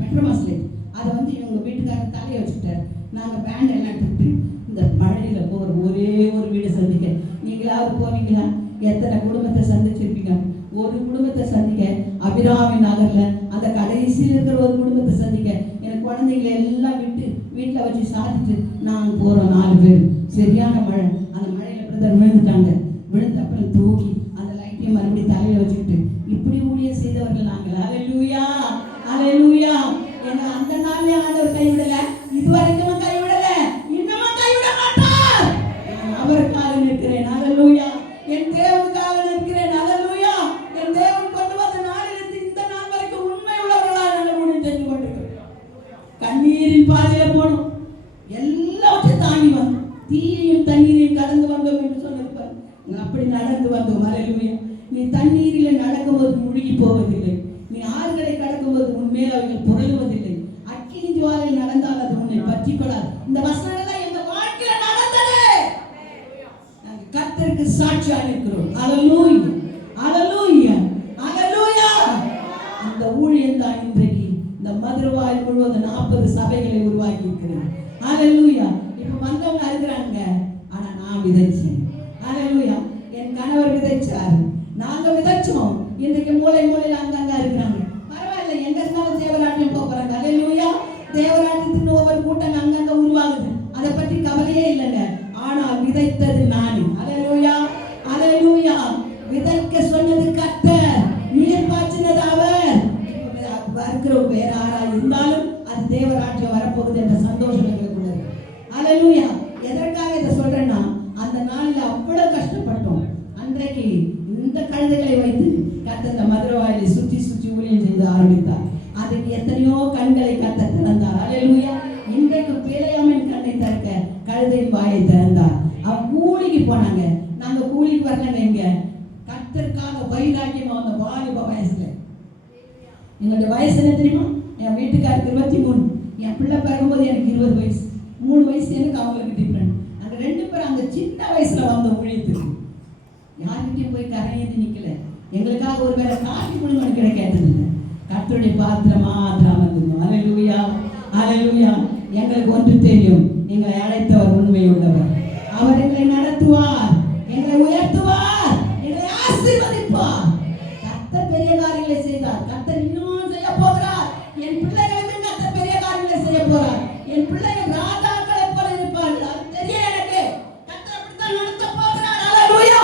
பெட்ரோமாஸ்லேட் அதை வந்து இவங்க வீட்டுக்காரர் தலையை வச்சுட்டார். நாங்கள் பேண்ட் எல்லாம் எடுத்துக்கிட்டு இந்த மழையில போகிற ஒரே ஒரு வீடு சந்திக்க. நீங்களாவது போவீங்களா? எத்தனை குடும்பத்தை சந்திச்சிருப்பீங்க? ஒரு குடும்பத்தை சந்திக்க, அபிராமி நகர்ல அந்த கடைசியில் இருக்கிற ஒரு குடும்பத்தை சந்திக்க, எனக்கு குழந்தைங்களை எல்லாம் விட்டு வீட்டில் வச்சு சாதிச்சு நாங்கள் போகிறோம். 4 பேர். சரியான மழை. அந்த மழையில பிரதர் விழுந்துட்டாங்க. விழுந்த அப்புறம் தூக்கி அந்த லைட்டையும் மறுபடியும் கடந்து வந்தோம். அல்லேலூயா. நீ தண்ணீரில் நடக்கும்போது முழுகி போவதில்லை. நீ ஆறுகளை கடக்கும்போது உன்மேல் அவைகள் புரளுவதில்லை. அக்கினி ஜுவாலையில் நடந்தால் அது உன்னை பற்றிக்கொள்ளாது. இந்த வசனங்கள் எங்க வாழ்க்கையில நடந்தது. நாங்கள் கர்த்தருக்கு சாட்சியா இருக்கிறோம். அல்லேலூயா, அல்லேலூயா, அல்லேலூயா. அந்த ஊழியம் தான் இன்றைக்கு இந்த மதுரவாயில் முழுவதும் 40 சபைகளை உருவாக்கி இருக்கிறது. அல்லேலூயா. இப்ப வந்தவங்க இருக்கிறாங்க, ஆனா நான் விதைச்சேன். அல்லேலூயா. என் கணவர் விதைச்சாரு, நாங்க விதைச்சோம். இன்றைக்கு மூளை மூலையில அங்கங்க இருக்கிறாங்க. பரவாயில்ல, எங்க இருந்தாலும் தேவராட்சியம் போறாங்க. அல்லேலூயா. தேவராட்சியத்தின் ஒவ்வொரு கூட்டம் அங்கங்க உருவாகுது, அதை பற்றி கவலையே இல்லைங்க. ஆனால் விதைத்தது நானு. அல்லேலூயா, அல்லேலூயா. விதைக்க சொன்னது கர்த்தர், நீர் பாய்ச்சினது அவர். இருக்கிற வேற ஆறா இருந்தாலும் அது தேவராட்சியம் வரப்போகுது என்ற சந்தோஷம் எங்களுக்குள்ள இருக்கு. அல்லேலூயா. எதற்காக இதை சொல்றேன்னா, அந்த நாளில் அவ்வளவு கஷ்டப்பட்டோம். அன்றைக்கு இந்த கழுதைகளை வைத்து கர்த்தர் இந்த மதுரவாயிலை சுற்றி சுற்றி ஊழியம் செய்து ஆரம்பித்தார். அதுக்கு எத்தனையோ கண்களை கர்த்தர் திறந்தார். அல்லேலூயா. இன்றைக்கு பேலையாமின் கண்ணை திறக்க கழுதையின் வாயை திறந்தார். அவன் கூலிக்கு போனாங்க. நாங்க கூலிக்கு வரலங்க. எங்க கர்த்தருக்காக வைராக்கியமா அந்த வாலிப வயசுல, எங்களுடைய வயசு என்ன தெரியுமா? என் வீட்டுக்காருக்கு 23, என் பிள்ளை பிறகும்போது எனக்கு 20 வயசு. 3 வயசு எனக்கு, அவங்களுக்கு டிஃப்ரெண்ட். நாங்கள் 2 பேரும் அந்த சின்ன வயசுல வந்த ஊழியத்துக்கு யார்கிட்டையும் போய் கரையேற்றி நிக்கல. எங்களுக்காக ஒரு வேலை காட்டி கொடுங்க கிட்ட கேட்டதில்லை. கர்த்தருடைய பாத்திரமா வந்திருந்தோம். அல்லேலூயா, அல்லேலூயா. எங்களுக்கு ஒன்று தெரியும், எங்களை அழைத்தவர் உண்மை உள்ளவர். அவர் எங்களை நடத்துவார், எங்களை உயர்த்துவார், எங்களை ஆசீர்வதிப்பார். கர்த்தர் பெரிய காரியங்களை செய்தார். கர்த்தர் இன்னும் செய்ய போகிறார். என் பிள்ளைகளுக்கு கர்த்தர் பெரிய காரியங்களை செய்ய போறார். என் பிள்ளைகள் ராஜாக்களை போல இருப்பார்கள். அது தெரியும் எனக்கு. கர்த்தர் அப்படித்தான் நடத்த போகிறார். அல்லேலூயா.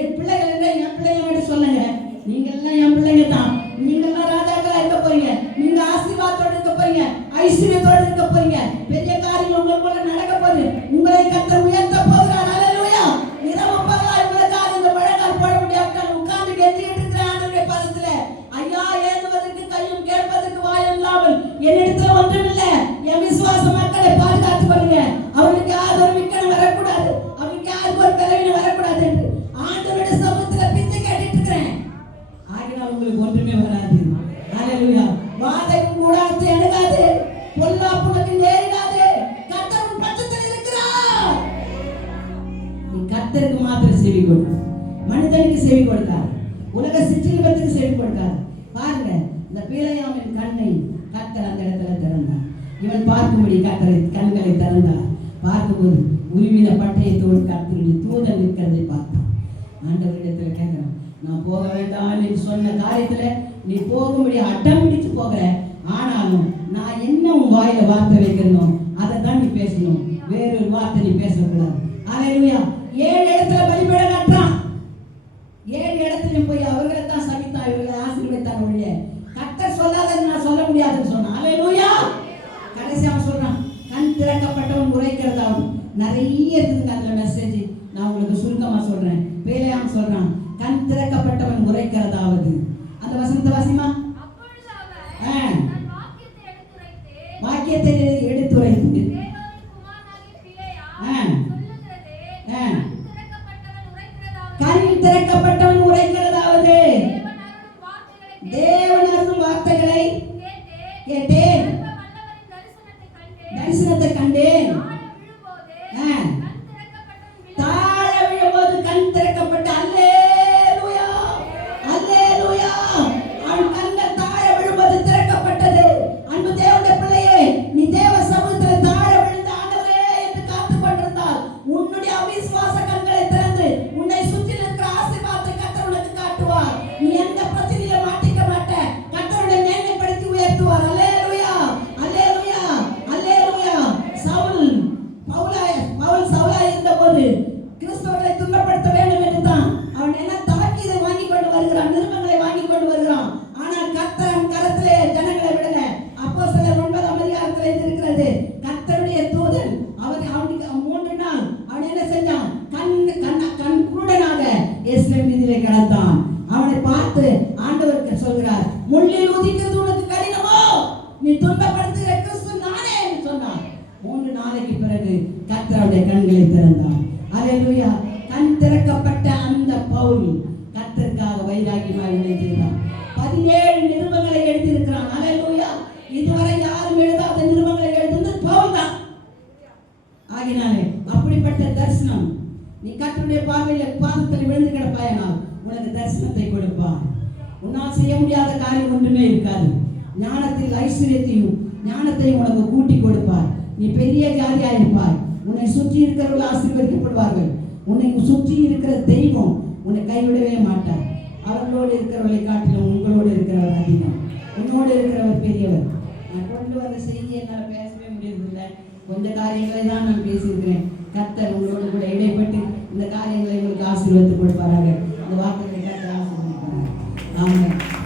என் பிள்ளைகள் என்ன, என் பிள்ளைங்க சொல்லுங்க, நீங்க எல்லாம் என் பிள்ளைங்க தான். நீங்க எல்லாம் ராஜாக்களா இருக்க போறீங்க. நீங்க ஆசீர்வாதத்தோடு இருக்க போறீங்க, ஐஸ்வர்யத்தோடு இருக்க போறீங்க. பெரிய காரியங்கள் உங்களுக்குள்ள நடக்க போகுது. உங்களை கர்த்தர் உயர்த்த போகிறார். அல்லேலூயா. இரவு பகலாய் உங்களுக்காக இந்த மழைக்கால் போட முடியாமல் உட்கார்ந்து கெஞ்சிட்டு இருக்கிற ஆண்டவருடைய பாதத்துல, ஐயா, ஏந்துவதற்கு கையும் கேட்பதற்கு வாயும் இல்லாமல் என்னிடத்துல ஒன்றுமில்லை. என் விசுவாச மக்களை பாதுகாத்துக் கொள்ளுங்க. அவர்களுக்கு யாரும் ஒரு விக்கனம் வரக்கூடாது, அவர்களுக்கு யாரும் ஒரு பலவீனம் வரக்கூடாது என்று ஆண்டவருடைய சமூகத்துல பிச்சை கேட்டுட்டு இருக்கிறேன். ஆகினால் உங்களுக்கு ஒன்றுமே வராது. அல்லேலூயா. வாதை கூடாது, அணுகாது, பொல்லாப்பு உனக்கு நேரிடாது. கர்த்தர் உன் பட்சத்தில் இருக்கிறார். நீ கர்த்தருக்கு மாத்திரம் செவி கொடு, மனிதனுக்கு செவி கொடுக்காது, உலக சிற்றின்பத்துக்கு செவி கொடுக்காது. பாருங்க, இந்த பேலையாமின் கண்ணை கர்த்தர் அந்த இடத்துல திறந்தார். இவன் பார்க்கும்படி கர்த்தரை கண்களை திறந்தார். பார்க்கும்போது உருவின பட்டயத்தோடு கர்த்தருடைய தூதன் நிற்கிறதை பார்த்தான். ஆண்டவரிடத்துல கேட்கிறான், நான் போக வேண்டாம் என்று சொன்ன காரியத்துல நீ போகும்படி அட்டம் பிடிச்சு போகிற. ஆனாலும் நான் என்ன உன் வாயில வார்த்தை வைக்கணும், அதை தான் நீ பேசணும். வேறொரு வார்த்தை நீ பேசக்கூடாது. அல்லேலூயா. 7 இடத்துல பலிபீடம் கட்டுறான். 7 இடத்துலயும் போய் அவர்களை தான் சபித்தா, இவர்களை ஆசீர்வதித்தான். ஒழிய கர்த்தர் சொல்லாதன்னு நான் சொல்ல முடியாதுன்னு சொன்னான். அல்லேலூயா. கடைசி அவன் சொல்றான், கண் திறக்கப்பட்டவன் உரைக்கிறதாவது. நிறைய இருக்குதுங்க அதுல மெசேஜ். நான் உங்களுக்கு சுருக்கமா சொல்றேன். பேலையாம் சொல்றான், கண் திறக்கப்பட்டவன் உரைக்கிறதாவது. அந்த வசனத்தை வாசிமா. வாக்கியத்தை எடுத்துரைத்து கண் திறக்கப்பட்டவன் உரைக்கிறதாவது, தேவன் அருளும் வார்த்தைகளை கேட்டேன், தரிசனத்தை கண்டேன். தாழ விழும்போது கண் திறக்கப்பட்ட. அல்லேலூயா, அல்லேலூயா. அவன் கண்கள் தாழ விழும்போது திறக்கப்பட்டது. அன்பு தேவனுடைய பிள்ளையே, நீ தேவ சமூகத்தில் தாழ விழுந்த ஆண்டவரே என்று காத்துக் கொண்டிருந்தால் உன்னுடைய அவிசுவாச கண்களை திறந்து உன்னை சுற்றி இருக்கிற ஆசீர்வாதத்தை கர்த்தர் உனக்கு காட்டுவார். நீ எந்த பிரச்சனையில மாட்டிக்க மாட்ட. கர்த்தருடைய மேன்மைப்படுத்தி உயர்த்துவார். அல்லேலூயா, அல்லேலூயா, அல்லேலூயா. பவுல் சவுலாய் இருந்தபோது கிறிஸ்தவர்களை துன்பப்படுத்த வேண்டும் என்று தான் அவன் என்ன தாக்கீதை வாங்கி கொண்டு வருகிறான், நிருபங்களை வாங்கி கொண்டு வருகிறான். ஆனால் கர்த்தர் அவன் கரத்திலே ஜனங்களை விடல. அப்போஸ்தலர் 9ஆம் அதிகாரத்தில் இருக்கிறது. கர்த்தருடைய தூதன் அவனுக்கு 3 நாள் அவன் என்ன செஞ்சான், கண் குருடனாக எருசலேம் வீதியிலே கிடந்தான். அவனை பார்த்து ஆண்டவர் சொல்கிறார், முள்ளில் உதிக்கிறது உனக்கு கடினமோ, நீ துன்பப்படுத்துகிற கிறிஸ்து நானே என்று சொன்னார். 3 நாளைக்கு பிறகு கர்த்தருடைய கண்களை திறந்தார். அல்லேலூயா. கண் திறக்கப்பட்ட பவுல் கர்த்தருக்காக வைராக்கியமாய் உழைத்திருந்தான். 17 நிருபங்களை எழுதியிருக்கிறான். அல்லேலூயா. இதுவரை யாரும் எழுதாத நிருபங்களை எழுதினது பவுல் தான். ஆகினாலே அப்படிப்பட்ட தரிசனம் நீ கர்த்தருடைய பார்வையில் பாதத்தில் விழுந்து கிடப்பாயனால் உனக்கு தரிசனத்தை கொடுப்பார். உன்னால் செய்ய முடியாத காரியம் ஒன்றுமே இருக்காது. ஞானத்தில் ஐஸ்வர்யத்தையும் ஞானத்தையும் உனக்கு கூட்டி கொடுப்பார். நீ பெரிய ஜாதியா இருப்பாய். உன்னை சுற்றி இருக்கிறவர்கள் ஆசீர்வதிக்கப்படுவார்கள். உன்னை சுற்றி இருக்கிற தெய்வம் உன்னை கைவிடவே மாட்டார். அவர்களோடு இருக்கிறவர்களை காட்டிலும் உங்களோடு இருக்கிறவர் அதிகம். உன்னோடு இருக்கிறவர் பெரியவர். நான் கொண்டு வந்த செய்தியை என்னால் பேசவே முடியவில்லை. கொஞ்ச காரியங்களை தான் நான் பேசியிருக்கிறேன். கர்த்தர் உங்களோடு கூட இடைப்பட்டு இந்த காரியங்களை உங்களுக்கு ஆசீர்வதித்து கொடுப்பார்கள். இந்த வார்த்தைகளை கர்த்தர் ஆசீர்வதிப்பார்கள். ஆமென்.